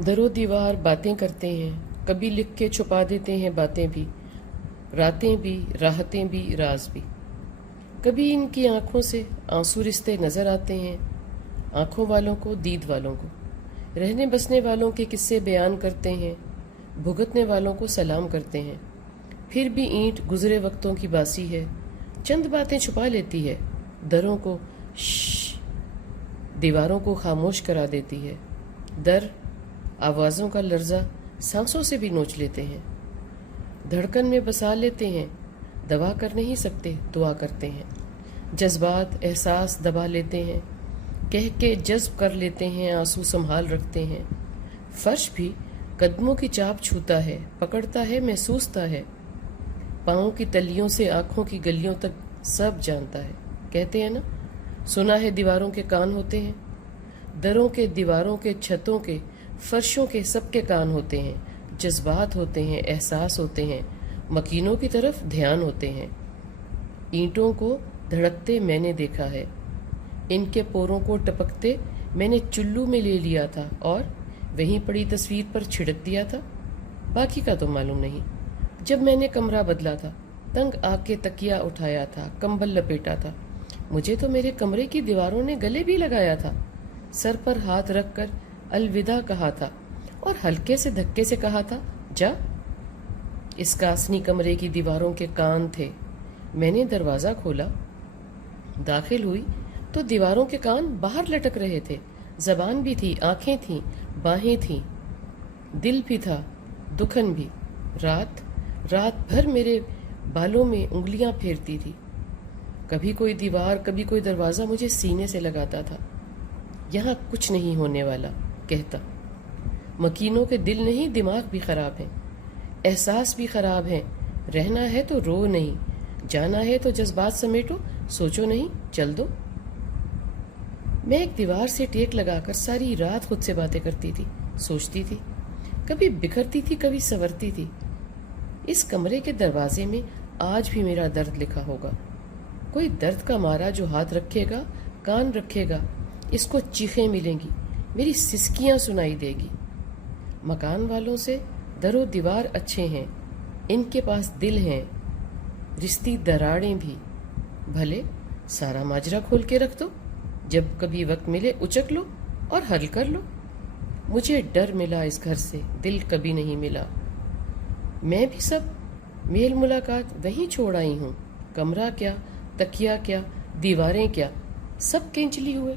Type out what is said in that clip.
दरो दीवार बातें करते हैं, कभी लिख के छुपा देते हैं बातें भी, रातें भी, राहतें भी, राज भी। कभी इनकी आंखों से आंसू रिश्ते नज़र आते हैं, आंखों वालों को, दीद वालों को। रहने बसने वालों के किस्से बयान करते हैं, भुगतने वालों को सलाम करते हैं। फिर भी ईंट गुजरे वक्तों की बासी है, चंद बातें छुपा लेती है, दरों को दीवारों को खामोश करा देती है। दर आवाज़ों का लर्जा सांसों से भी नोच लेते हैं, धड़कन में बसा लेते हैं, दवा कर नहीं सकते दुआ करते हैं। जज्बात एहसास दबा लेते हैं, कह के जज्ब कर लेते हैं, आंसू संभाल रखते हैं। फर्श भी कदमों की चाप छूता है, पकड़ता है, महसूसता है। पाँव की तलियों से आँखों की गलियों तक सब जानता है। कहते हैं ना, सुना है दीवारों के कान होते हैं। दरों के, दीवारों के, छतों के, फर्शों के सबके कान होते हैं। जज्बात होते हैं, एहसास होते हैं, मकीनों की तरफ ध्यान होते हैं। ईंटों को धड़कते मैंने देखा है, इनके पोरों को टपकते मैंने चुल्लू में ले लिया था और वहीं पड़ी तस्वीर पर छिड़क दिया था। बाकी का तो मालूम नहीं। जब मैंने कमरा बदला था, तंग आके तकिया उठाया था, कंबल लपेटा था, मुझे तो मेरे कमरे की दीवारों ने गले भी लगाया था। सर पर हाथ रखकर अलविदा कहा था और हल्के से धक्के से कहा था, जा। इस कासनी कमरे की दीवारों के कान थे। मैंने दरवाज़ा खोला, दाखिल हुई तो दीवारों के कान बाहर लटक रहे थे। जबान भी थी, आंखें थीं, बाहें थीं, दिल भी था, दुखन भी। रात भर मेरे बालों में उंगलियां फेरती थी। कभी कोई दीवार, कभी कोई दरवाज़ा मुझे सीने से लगाता था। यहाँ कुछ नहीं होने वाला कहता। मकीनों के दिल नहीं, दिमाग भी ख़राब है, एहसास भी ख़राब है। रहना है तो रो नहीं, जाना है तो जज्बात समेटो, सोचो नहीं, चल दो। मैं एक दीवार से टेक लगाकर सारी रात खुद से बातें करती थी, सोचती थी, कभी बिखरती थी, कभी संवरती थी। इस कमरे के दरवाजे में आज भी मेरा दर्द लिखा होगा। कोई दर्द का मारा जो हाथ रखेगा, कान रखेगा, इसको चीखें मिलेंगी, मेरी सिसकियां सुनाई देगी। मकान वालों से दरो दीवार अच्छे हैं, इनके पास दिल हैं, रिश्ती दराड़ें भी। भले सारा माजरा खोल के रख दो, जब कभी वक्त मिले उचक लो और हल कर लो। मुझे डर मिला इस घर से, दिल कभी नहीं मिला। मैं भी सब मेल मुलाकात वहीं छोड़ आई हूँ। कमरा क्या, तकिया क्या, दीवारें क्या, सब केंचली हुए।